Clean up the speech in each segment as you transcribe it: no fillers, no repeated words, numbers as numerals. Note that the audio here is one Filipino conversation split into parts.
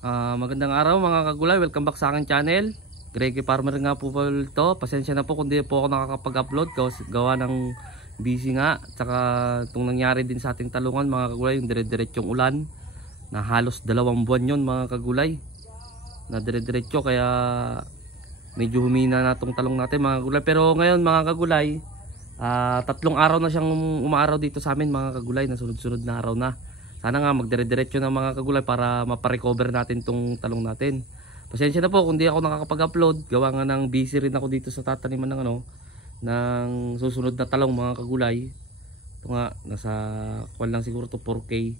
Magandang araw mga kagulay, welcome back sa aking channel. Greggy Farmer nga po ito. Pasensya na po kung di po ako nakakapag-upload gawa ng busy nga. Tsaka itong nangyari din sa ating talungan mga kagulay, yung dire-diretsong ulan na halos 2 buwan yun mga kagulay na dire-diretso, kaya medyo humina na itong talong natin mga kagulay. Pero ngayon mga kagulay, 3 araw na siyang umaaraw dito sa amin mga kagulay, na sunod-sunod na araw na. Sana nga magdire-diretso na mga kagulay para maparecover natin tong talong natin. Pasensya na po kung di ako nakakapag-upload, gawa nga ng busy rin ako dito sa tataniman ng ng susunod na talong mga kagulay. Ito nga nasa kuwan lang siguro to 4K,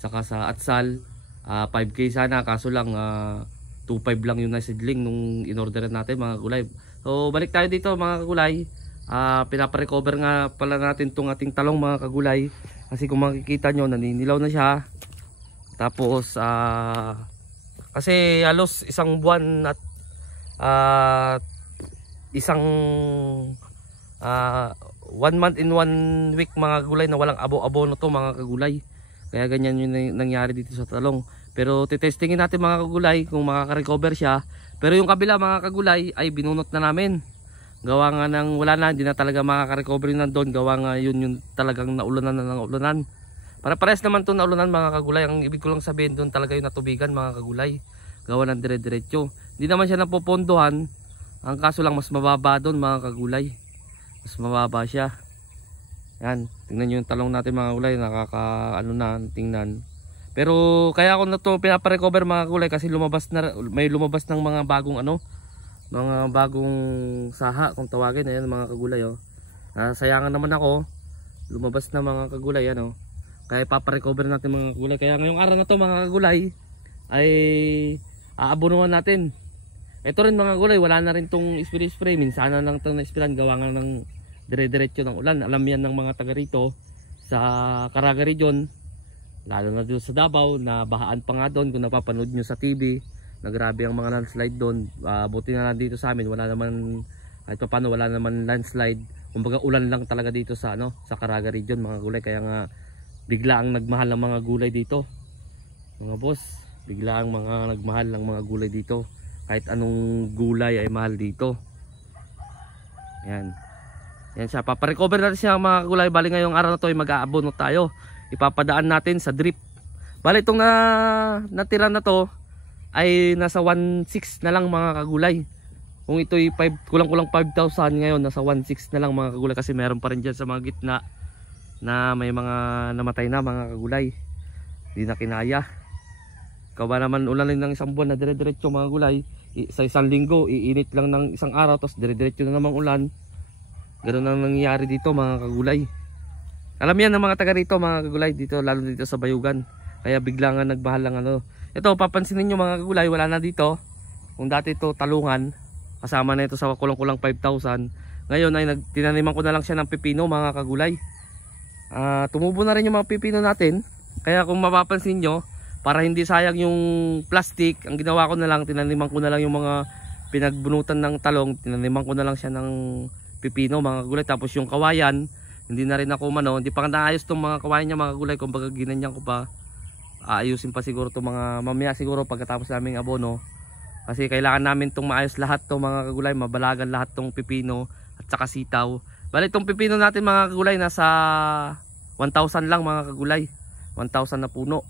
saka sa atsal 5K sana, kaso lang 2.5 lang yung nasidling nung in-orderan natin mga kagulay. So balik tayo dito mga kagulay. Pinaparecover nga pala natin tong ating talong mga kagulay. Kasi kung makikita nyo, naninilaw na siya. Tapos kasi halos 1 buwan at 1 month in 1 week mga kagulay na walang abono to mga kagulay. Kaya ganyan yung nangyari dito sa talong. Pero titestingin natin mga kagulay kung makaka-recover siya. Pero yung kabila mga kagulay ay binunot na namin. Gawa nga ng wala na, hindi na talaga makaka-recover yun nandun. Gawa nga yun yung talagang naulanan na ng ulanan. Para-pares naman to na ulanan mga kagulay. Ang ibig ko lang sabihin doon talaga yung natubigan mga kagulay. Gawa ng dire-diretso. Hindi naman siya napopondohan. Ang kaso lang mas mababa doon mga kagulay. Mas mababa siya. Yan, tingnan nyo yung talong natin mga kagulay. Tingnan. Pero kaya ako na to pinaparecover mga kagulay kasi may lumabas ng mga bagong mga bagong saha kung tawagin. Ayan mga kagulay sayangan naman ako, lumabas na mga kagulay kaya paparecover natin mga kagulay. Kaya ngayong araw na to mga kagulay ay aabonuhan natin. Ito rin mga kagulay, wala na rin tong spray. Minsan na lang itong na-sprayhan gawa nga ng dire-diretso ng ulan. Alam yan ng mga taga rito sa Caraga region, lalo na dito sa Davao, na bahaan pa nga doon. Kung napapanood nyo sa TV na grabe ang mga landslide doon. Buti na lang dito sa amin wala naman, kahit pa paano wala naman landslide. Kumbaga ulan lang talaga dito sa sa Caraga region mga gulay. Kaya nga bigla ang nagmahal ng mga gulay dito mga boss. Bigla ang mga nagmahal ng mga gulay dito. Kahit anong gulay ay mahal dito. Yan siya, paparecover natin siya mga gulay. Bali ngayong araw na to ay mag-aabono tayo. Ipapadaan natin sa drip. Bali itong natira na to ay nasa 1.6 na lang mga kagulay. Kung ito'y kulang-kulang 5,000 ngayon, nasa 1.6 na lang mga kagulay. Kasi meron pa rin dyan sa mga gitna na may mga namatay na mga kagulay. Hindi na kinaya. Kawa naman ulanin ng 1 buwan na dire-diretso mga kagulay. Sa 1 linggo, iinit lang ng 1 araw, tapos dire-diretso na namang ulan. Ganun ang nangyayari dito mga kagulay. Alam yan ng mga taga rito mga kagulay, dito, lalo dito sa Bayugan. Kaya bigla nga nagmahal lang Ito, papansinin nyo mga kagulay, wala na dito. Kung dati ito talungan, kasama na ito sa kulang-kulang 5,000. Ngayon ay tinaniman ko na lang siya ng pipino mga kagulay. Tumubo na rin yung mga pipino natin. Kaya kung mapapansin nyo, para hindi sayang yung plastic, ang ginawa ko na lang, tinaniman ko na lang yung mga pinagbunutan ng talong. Tinaniman ko na lang siya ng pipino mga kagulay. Tapos yung kawayan, hindi na rin ako hindi pa naayos itong mga kawayan niya mga kagulay. Kumbaga ginanyan ko pa. Ayusin pa siguro to mga mamaya siguro pagkatapos naming abono, kasi kailangan namin tong maayos lahat to mga kagulay, mabalagan lahat tong pipino at saka sitaw. Bali itong pipino natin mga kagulay nasa 1,000 lang mga kagulay, 1,000 na puno.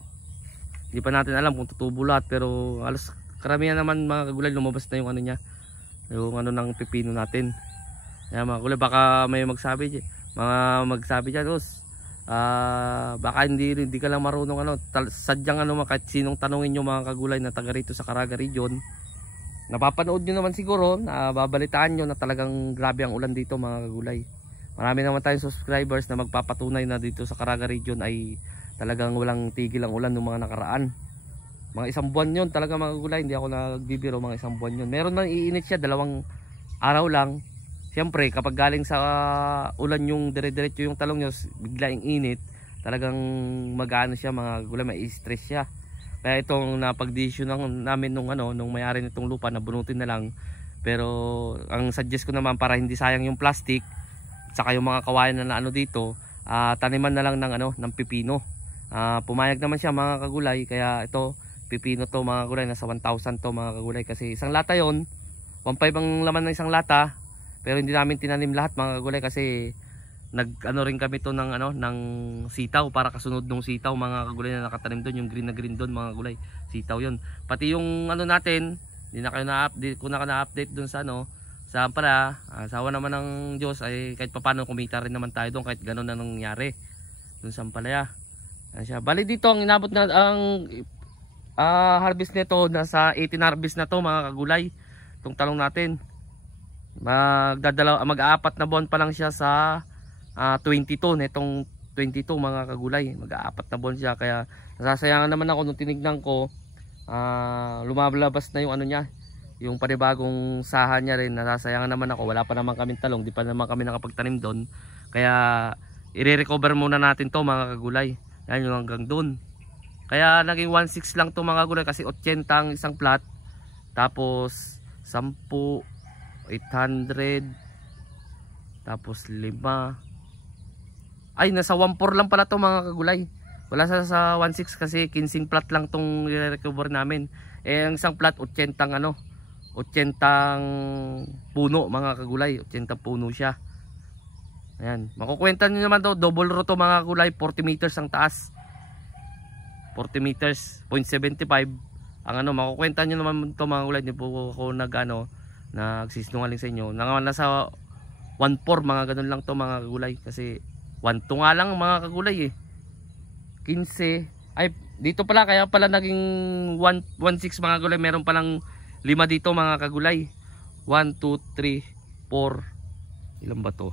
Hindi pa natin alam kung tutubo lahat, pero halos karamihan naman mga kagulay lumabas na yung niya, yung ng pipino natin. Kaya mga kagulay, baka may magsabi dyan, baka hindi ka lang marunong sadyang kahit sinong tanongin nyo mga kagulay na taga rito sa Caraga region, napapanood nyo naman siguro, babalitaan nyo na talagang grabe ang ulan dito mga kagulay. Marami naman tayong subscribers na magpapatunay na dito sa Caraga region ay talagang walang tigil ang ulan ng mga nakaraan. Mga 1 buwan yun talaga mga kagulay, hindi ako nagbibiro, mga 1 buwan yun. Meron nang iinit siya 2 araw lang. Siyempre kapag galing sa ulan yung dire-diretso yung talong nyo, bigla yung init, talagang mag-ano siya mga kagulay, may stress siya. Kaya itong napag-decision namin nung may-ari nitong lupa na bunutin na lang. Pero ang suggest ko naman para hindi sayang yung plastic, saka yung mga kawayan na dito, taniman na lang ng pipino. Pumayag naman siya mga kagulay, kaya ito pipino to mga kagulay, nasa 1,000 to mga kagulay, kasi isang lata yon, 1,500 ang laman ng isang lata. Pero hindi namin tinanim lahat mga kagulay kasi nag-ano rin kami to ng ano ng sitaw para kasunod ng sitaw mga kagulay na nakatanim doon, yung green na green doon mga kagulay, sitaw yon. Pati yung ano natin, hindi na kayo na-update, kung na-update doon sa ano sa ampara, sawa naman ng Diyos ay kahit papaano kumita rin naman tayo doon kahit gano'n na nangyari doon sa ampalaya. Siya. Bali dito ang inabot na ang harvest nito, nasa 18 harvest na to mga kagulay. Itong talong natin mag-aapat na buwan pa lang siya sa 22 netong 22 mga kagulay, mag-aapat na buwan siya, kaya nasasayangan naman ako nung tinignan ko. Lumalabas na yung ano niya, yung panibagong saha niya rin, nasasayangan naman ako. Wala pa naman kaming talong, di pa naman kami nakapagtanim doon, kaya i-recover muna natin to mga kagulay. Yan yung hanggang doon, kaya naging 1.6 lang to mga kagulay kasi 80 ang isang plat, tapos 10, 800, tapos 5, ay nasa 1.4 lang pala to mga kagulay. Wala sa 1.6 kasi 15 plat lang tong i-recover namin. Ang isang plat 80 ano, 80 puno mga kagulay, 80 puno siya. Ayan, makukwenta niyo naman to, double row to mga kagulay, 40 meters ang taas. 40 meters, 0.75 ang ano, makukwenta niyo naman to mga kagulay. Hindi po ako nagsisinungaling sa inyo. Nasa 1.4 mga ganun lang to mga kagulay, kasi 1.2 nga lang mga kagulay 15. Ay dito pala, kaya pala naging 1.6 mga kagulay. Meron palang 5 dito mga kagulay. 1, 2, 3, 4. Ilan ba to?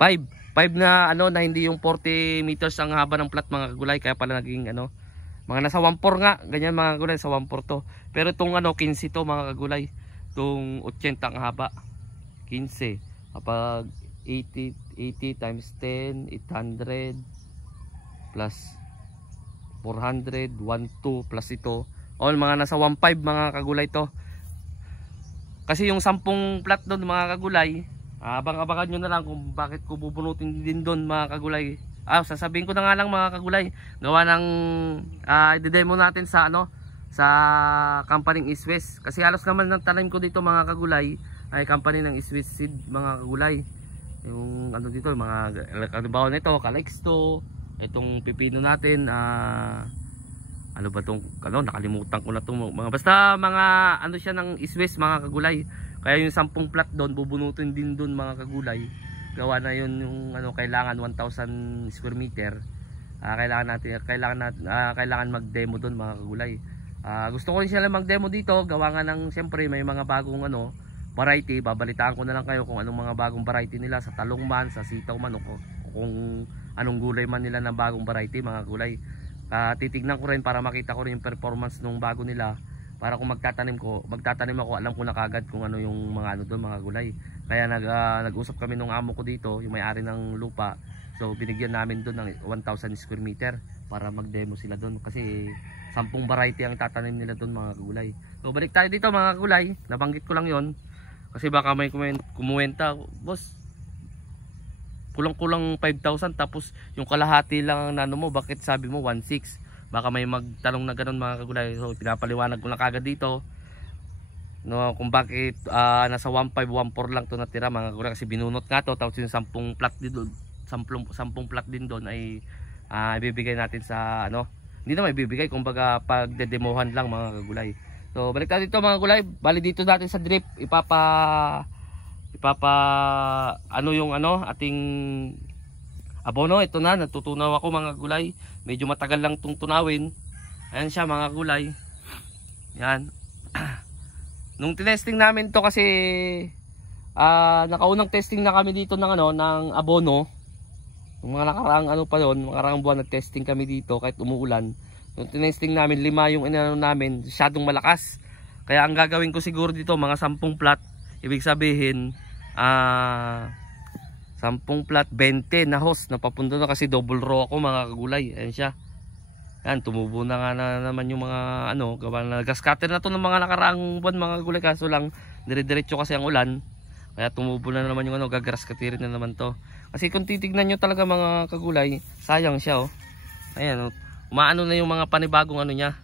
5 na ano, na hindi yung 40 meters ang haba ng plat mga kagulay. Kaya pala naging ano, mga nasa 1.4 nga. Ganyan mga kagulay, sa 1.4 to. Pero itong ano 15 to mga kagulay. Itong 80 ang haba 15. Kapag 80 times 10, 800 plus 400, 1.2 plus ito, all mga nasa 1.5 mga kagulay to. Kasi yung 10 plat doon mga kagulay, abang-abangan nyo na lang kung bakit ko bubunutin din doon mga kagulay. Sasabihin ko na nga lang mga kagulay, gawa ng i-demo natin sa ano, sa company East West. Kasi halos naman ng tanim ko dito mga kagulay ay company ng East West Seed mga kagulay. Yung ano dito, mga kalibaw nito, Calixto, itong pipino natin, ano ba tong ano, nakalimutan ko na tong mga, basta mga ano siya ng East West mga kagulay. Kaya yung 10 plat doon bubunutin din doon mga kagulay. Gawa na yun yung ano, kailangan 1,000 square meter. Kailangan mag-demo doon mga kagulay. Gusto ko rin sila mag-demo dito, gawa nga ng siyempre may mga bagong ano variety. Babalitaan ko na lang kayo kung anong mga bagong variety nila sa talong man, sa sitaw man, o kung anong gulay man nila na bagong variety mga gulay. Titignan ko rin para makita ko rin yung performance nung bago nila, para kung magtatanim ako, alam ko na kagad kung ano yung mga ano doon mga gulay. Kaya nag-usap kami nung amo ko dito, yung may-ari ng lupa. So binigyan namin doon ng 1,000 square meter para mag-demo sila doon, kasi 10 variety ang tatanim nila doon mga gulay. So balik tayo dito mga gulay, nabanggit ko lang yon kasi baka may kumuwenta, boss, kulang-kulang 5,000 tapos yung kalahati lang ang nano mo, bakit sabi mo 1.6? Baka may magtanong na ganun mga kagulay. So pinapaliwanag ko na kagad dito no, kung bakit nasa 1.5, 1.4 lang to natira mga kagulay, kasi binunot nga to, tapos yung 10 plat din doon, 10 plat din doon ay ibibigay natin sa ano, hindi na ibibigay, kumbaga pagdedemohan lang mga kagulay. So balik tayo dito mga gulay, bali dito natin sa drip ipapa ano yung ano ating abono. Ito na, natutunaw ako mga gulay, medyo matagal lang itong tunawin. Ayan siya mga gulay, yan. Nung tinesting namin to kasi nakaunang testing na kami dito ng ano, ng abono. Yung mga nakaraang ano pa yon, nakaraang buwan nag-testing kami dito kahit umuulan. Yung tinesting namin, 5 yung inano namin, masyadong malakas. Kaya ang gagawin ko siguro dito, mga 10 plat. Ibig sabihin, 10 plat, 20 na hose na papunta na, kasi double row ako mga kagulay. Ayan siya. Yan, tumubo na nga na naman yung mga ano, gawa na nag-scatter na to ng mga nakaraang buwan mga kagulay. Kaso lang, dire-diretso kasi ang ulan. Kaya tumubo na naman yung ano, gagraskatirin na naman to. Kasi kung titignan nyo talaga mga kagulay, sayang siya oh. Ayan oh. Umaano na yung mga panibagong ano niya,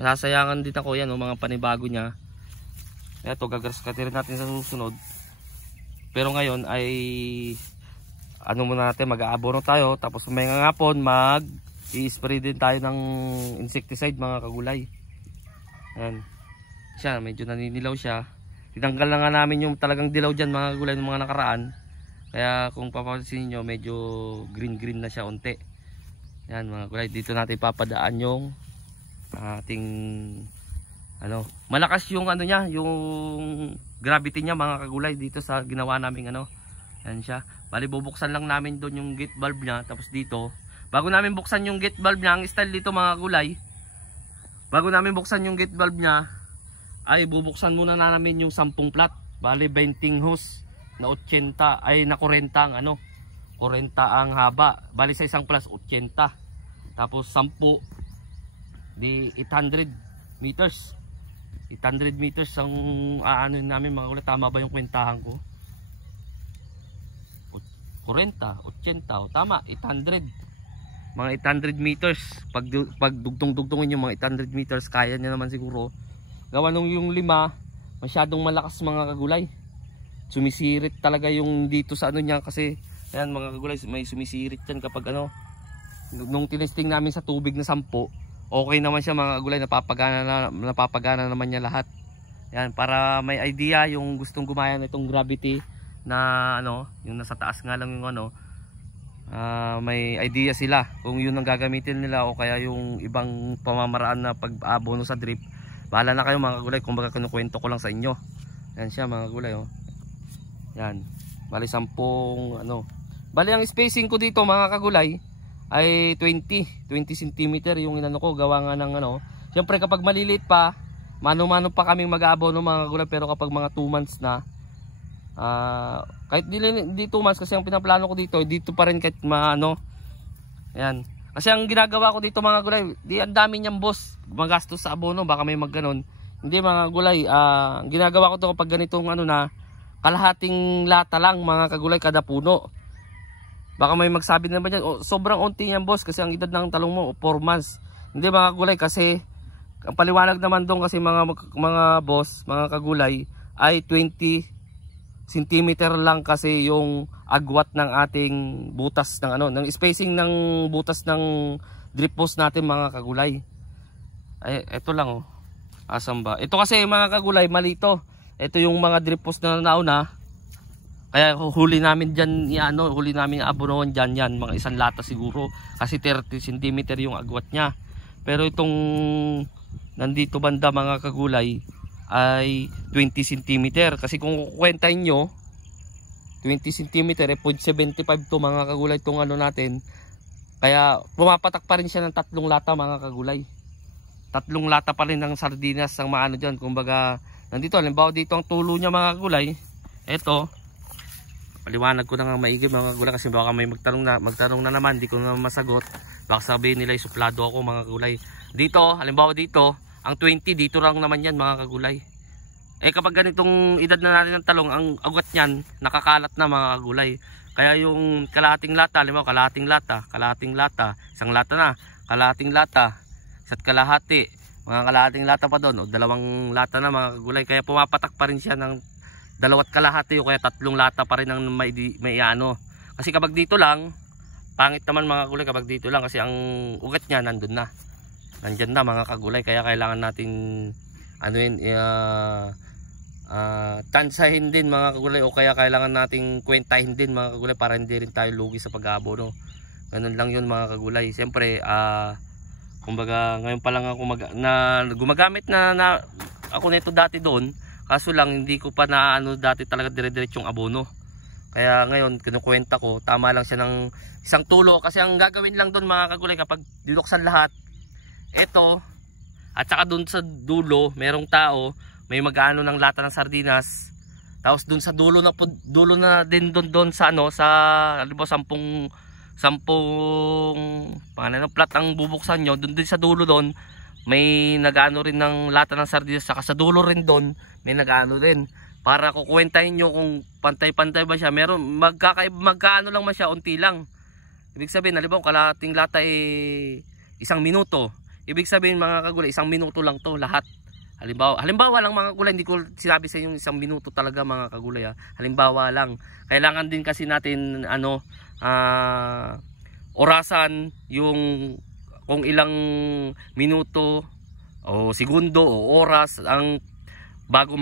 Nasasayangan din ako yan, mga panibago niya. Ito, gagraskatin natin sa susunod. Pero ngayon ay ano muna natin, mag-aabono tayo. Tapos may ngapon, i-spray din tayo ng insecticide mga kagulay. Ayan. Siya, medyo naninilaw siya. Tinanggal na nga namin yung talagang dilaw dyan mga kagulay ng mga nakaraan. Kaya kung papansin nyo, medyo green na siya unti. Ayan mga kagulay, dito natin papadaan yung ating malakas yung niya, yung gravity niya mga kagulay dito sa ginawa naming Ayan siya. Bali bubuksan lang namin doon yung gate valve niya. Tapos dito, bago namin buksan yung gate valve niya, ang style dito mga kagulay, bago namin buksan yung gate valve niya, ay bubuksan muna na namin yung 10 plat. Bali 20 hose na 80 ay na 40 ang 40 ang haba. Bali sa isang plus 80. Tapos 10 di 800 meters. 800 meters ang namin mga kagulay. Tama ba yung kwentahan ko? 40, 80, tama, 800. Mga 800 meters. Pag dugtong-dugtongin yung mga 800 meters, kaya niya naman siguro. Gawa nung yung 5, masyadong malakas mga kagulay. Sumisirit talaga yung dito sa niya kasi ayan mga kagulay, may sumisirit yan kapag nung tinesting namin sa tubig na 10, okay naman siya mga kagulay, napapagana naman niya lahat. Yan, para may idea yung gustong gumaya na itong gravity na yung nasa taas nga lang yung may idea sila kung yun ang gagamitin nila o kaya yung ibang pamamaraan na pag-abono sa drip. Bahala na kayo mga kagulay, kumbaga kinukwento ko lang sa inyo. Yan siya mga kagulay Yan. Bali 10 Bali ang spacing ko dito mga kagulay ay 20 cm yung ko, gawa nga ng Siyempre kapag maliliit pa, mano-mano pa kaming mag-aabono mga kagulay, pero kapag mga 2 months na, kahit di 2 months, kasi ang pinaplano ko dito pa rin kahit ayan. Kasi ang ginagawa ko dito mga kagulay, di ang dami niyang boss, magastos sa abono, baka may magganon. Hindi mga kagulay, ang ginagawa ko to kapag ganitong kalahating lata lang mga kagulay kada puno. Baka may magsabi naman yan, sobrang unti yan boss kasi ang edad ng talong mo 4 months. Hindi mga kagulay, kasi ang paliwanag naman doon kasi mga boss, mga kagulay ay 20 cm lang kasi yung agwat ng ating butas ng spacing ng butas ng drip hose natin mga kagulay. Ay ito lang Asam ba? Ito kasi mga kagulay mali ito. Ito yung mga drip hose na nauna. Kaya huli namin diyan huli namin abonohan diyan yan, mga 1 lata siguro kasi 30 cm yung agwat niya. Pero itong nandito banda mga kagulay ay 20 cm kasi kung kukwentahin nyo 20 cm 0.75 to mga kagulay itong natin. Kaya pumapatak pa rin siya ng 3 lata mga kagulay. 3 lata pa rin ng sardinas ang maano dyan. Kumbaga nandito, halimbawa dito ang tulo niya mga kagulay. Eto, paliwanag ko na nga maigi mga kagulay kasi baka may magtanong na naman, di ko na masagot. Baka sabihin nila suplado ako mga kagulay. Dito, halimbawa dito, ang 20 dito lang naman yan mga kagulay. Kapag ganitong edad na natin ng talong, ang agat niyan nakakalat na mga kagulay. Kaya yung kalahating lata, halimbawa kalahating lata, 1 lata na, kalahating lata, 1 kalahati, mga kalahating lata pa doon o 2 lata na mga kagulay. Kaya pumapatak pa rin siya ng 2 kalahati o kaya 3 lata pa rin ang may kasi kapag dito lang, pangit naman mga kagulay kapag dito lang kasi ang ugat niya nandun na. Nandyan na mga kagulay, kaya kailangan natin tansahin din mga kagulay o kaya kailangan nating kwentahin din mga kagulay para hindi rin tayo lugi sa pag-aabono. Ganun lang yun mga kagulay. Siyempre kumbaga ngayon pa lang ako gumagamit na ako nito dati doon, kaso lang hindi ko pa dati talaga dire-diretsong abono. Kaya ngayon kinukwenta ko, tama lang siya ng 1 tulo kasi ang gagawin lang doon mga kagulay kapag dinuksan lahat ito at saka doon sa dulo merong tao may mag-ano ng lata ng sardinas, tapos doon sa dulo na din doon sa sa halimbawa 10 plat ang bubuksan nyo, doon din sa dulo doon may nag-ano rin ng lata ng sardinas, saka sa dulo rin doon may nag-ano din para kukwentahin nyo kung pantay-pantay ba siya. Meron magkaano lang man siya, unti lang. Ibig sabihin halimbawa kalahating lata 1 minuto, ibig sabihin mga kagulay, 1 minuto lang to lahat. Halimbawa lang mga kagulay, hindi ko sinabi sa inyo 1 minuto talaga mga kagulay. Halimbawa lang. Kailangan din kasi natin orasan yung kung ilang minuto o segundo o oras ang bago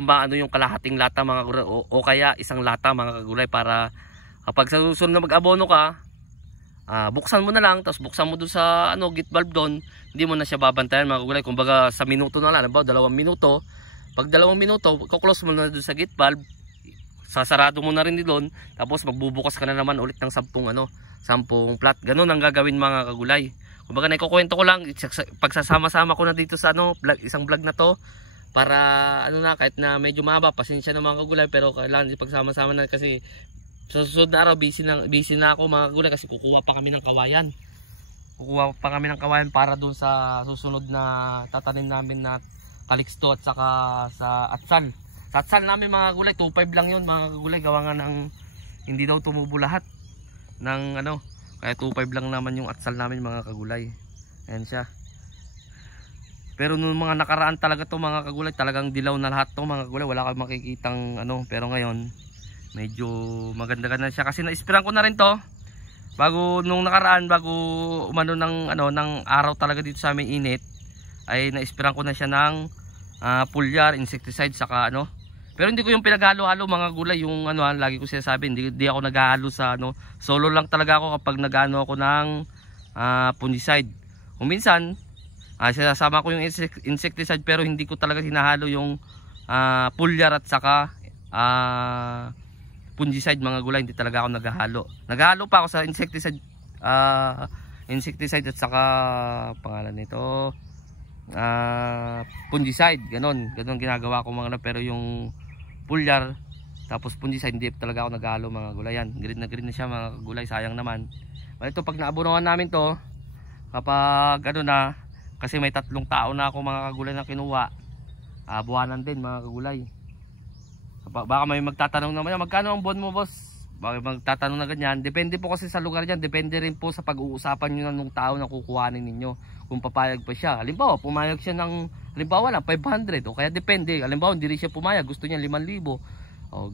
maano yung kalahating lata mga kagulay, o kaya 1 lata mga kagulay, para kapag sa susunod na mag-abono ka, buksan mo na lang, tapos buksan mo doon sa gate valve doon, hindi mo na siya babantayan mga kagulay. Kumbaga sa minuto na lang, 2 minuto. Pag 2 minuto, i-close mo na doon sa gate valve, sasarado mo na rin doon, tapos magbubukas ka na naman ulit ng 10 plat. Ganun ang gagawin mga kagulay. Kumbaga naikukwento ko lang, pagsasama-sama ko na dito sa isang vlog na to, para kahit na medyo mahaba, pasensya na mga kagulay, pero kailangan pagsama-sama na kasi sa susunod na araw busy na ako mga kagulay, kasi kukuha pa kami ng kawayan. Para dun sa susunod na tatanim namin na kaliksto at saka sa atsal. Sa atsal namin mga kagulay, 2.5 lang yun mga kagulay, gawa nga ng hindi daw tumubo lahat ng kaya 2.5 lang naman yung atsal namin mga kagulay. Ayan siya. Pero nung mga nakaraan talaga to mga kagulay, talagang dilaw na lahat to mga kagulay, wala kang makikitang pero ngayon medyo maganda na siya kasi na-sprayan ko na rin to bago nung nakaraan, bago umano ng araw talaga dito sa amin init, ay na-sprayan ko na siya ng foliar, insecticide saka pero hindi ko yung pinaghalo-halo mga gulay, yung lagi ko sinasabi, hindi ako naghahalo sa solo lang talaga ako kapag nagano ako ng fungicide. Kung minsan sinasama ko yung insecticide, pero hindi ko talaga sinahalo yung foliar at saka fungicide mga gulay, hindi talaga ako naghahalo. Naghahalo pa ako sa insecticide at saka pangalan nito fungicide, ganon ginagawa ko mga pero yung foliar tapos fungicide hindi talaga ako naghahalo mga gulay. Yan, green na siya mga gulay, sayang naman. Ito pag naabunuhan namin to, kapag kasi may 3 tao na ako mga kagulay na kinuha, buwanan din mga kagulay. Baka may magtatanong naman, magkano ang buwan mo boss? Baka magtatanong na ganyan. Depende po kasi sa lugar dyan, depende rin po sa pag-uusapan nyo ng tao na kukuhanin ninyo, kung papayag pa siya. Halimbawa pumayag siya ng 500, o kaya depende. Halimbawa hindi rin siya pumayag, gusto niya 5,000,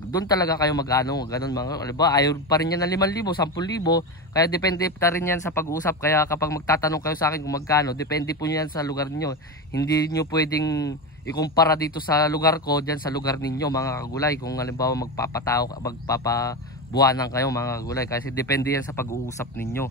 doon talaga kayo ganun mga. Halimbawa ayaw pa rin niya ng 5,000, 10,000, kaya depende pa rin yan sa pag-uusap. Kaya kapag magtatanong kayo sa akin kung magkano, depende po yan sa lugar niyo. Hindi niyo pwedeng ikumpara dito sa lugar ko diyan sa lugar ninyo mga kagulay, kung halimbawa magpapabuhanan kayo mga kagulay, kasi depende yan sa pag-uusap ninyo.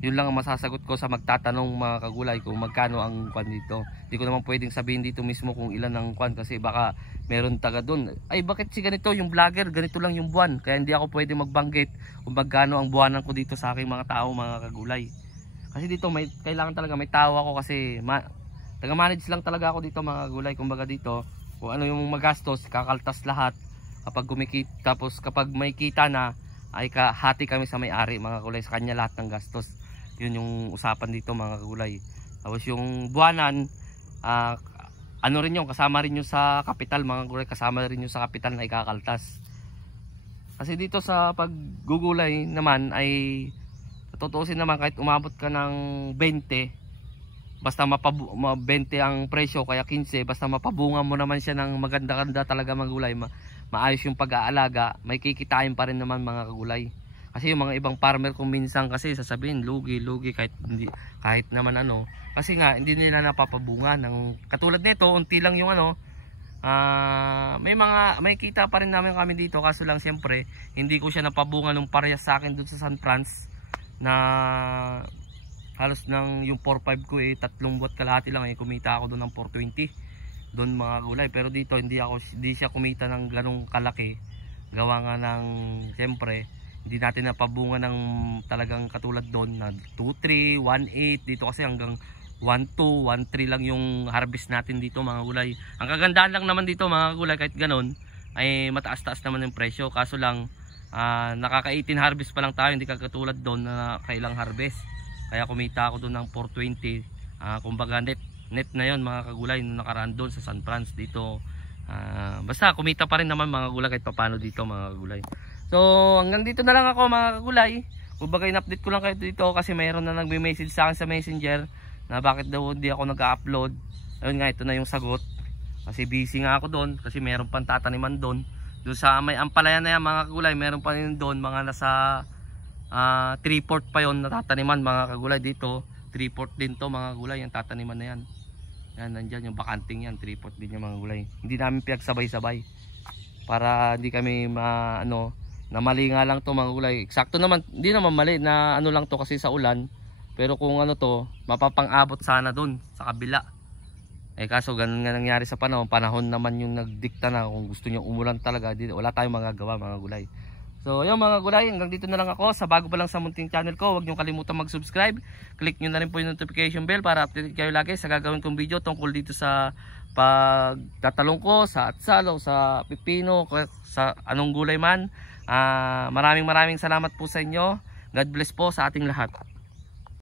Yun lang ang masasagot ko sa magtatanong mga kagulay kung magkano ang kwan dito. Hindi ko naman pwedeng sabihin dito mismo kung ilan ang kwan, kasi baka meron taga doon, ay bakit si ganito yung vlogger, ganito lang yung buwan, kaya hindi ako pwedeng magbanggit kung magkano ang buwanan ko dito sa aking mga tao mga kagulay. Kasi dito kailangan talaga may tao ako, kasi taga-manage lang talaga ako dito mga kagulay. Kumbaga dito, kung ano yung magastos, kakaltas lahat kapag kumikita. Tapos kapag may kita na, ay hati kami sa may-ari mga kagulay, sa kanya lahat ng gastos. Yun yung usapan dito mga kagulay. Tapos yung buwanan, rin yung kasama rin yung sa kapital mga kagulay, kasama rin yung sa kapital na ikakaltas. Kasi dito sa paggugulay naman ay tutuusin naman, kahit umabot ka ng 20, basta 20 ang presyo, kaya 15, basta mapabunga mo naman siya ng maganda-ganda talaga mga gulay, maayos yung pag-aalaga, may kikitain pa rin naman mga kagulay. Kasi yung mga ibang farmer kung minsan kasi sasabihin lugi kahit naman kasi nga hindi nila napapabunga ng katulad nito, unti lang yung may kita pa rin namin kami dito, kaso lang siyempre hindi ko siya napabunga nung parehas sa akin doon sa San Franz na halos yung 4.5 ko 3 buwat kalahati lang, kumita ako doon ng 420 doon mga gulay. Pero dito hindi siya kumita ng ganong kalaki, gawa nga ng siyempre hindi natin napabunga ng talagang katulad doon na 2.3, 1.8. Dito kasi hanggang 1.2, 1.3 lang yung harvest natin dito mga gulay. Ang kagandahan lang naman dito mga gulay, kahit ganon ay mataas-taas naman yung presyo, kaso lang nakaka-18 harvest pa lang tayo, hindi katulad doon na kailang harvest. Kaya kumita ako doon ng 420. Kumbaga net na yon mga kagulay nung nakaraan doon sa San Franz. Dito basta kumita pa rin naman mga kagulay kahit paano dito mga kagulay. So hanggang dito na lang ako mga kagulay. Kumbaga in-update ko lang kayo dito kasi mayroon na nagme-message sa akin sa Messenger na bakit daw hindi ako nag-upload. Ayun nga, ito na yung sagot. Kasi busy nga ako doon, kasi meron pang tataniman doon. Doon sa may ampalayan na yan mga kagulay, meron pa rin doon mga nasa 3/4 pa yon natataniman mga kagulay. Dito 3/4 din to mga kagulay, yung tataniman na yan. Yan, nandyan yung bakanting yan, 3/4 din yung mga kagulay. Hindi namin pinagsabay-sabay para hindi kami na mali nga lang to mga kagulay. Eksakto naman, hindi naman mali na lang to kasi sa ulan. Pero kung to, mapapang-abot sana doon sa kabila. Kaso ganun nga nangyari sa panahon naman yung nagdikta na kung gusto nyo umulan talaga, wala tayong magagawa mga gulay. So yun mga gulay, hanggang dito na lang ako. Sa bago pa lang sa munting channel ko, huwag nyo kalimutan mag-subscribe. Click nyo na rin po yung notification bell para update kayo lagi sa gagawin kong video tungkol dito sa pagtatalong ko sa atsalo, sa pipino, sa anong gulay man. Maraming salamat po sa inyo. God bless po sa ating lahat.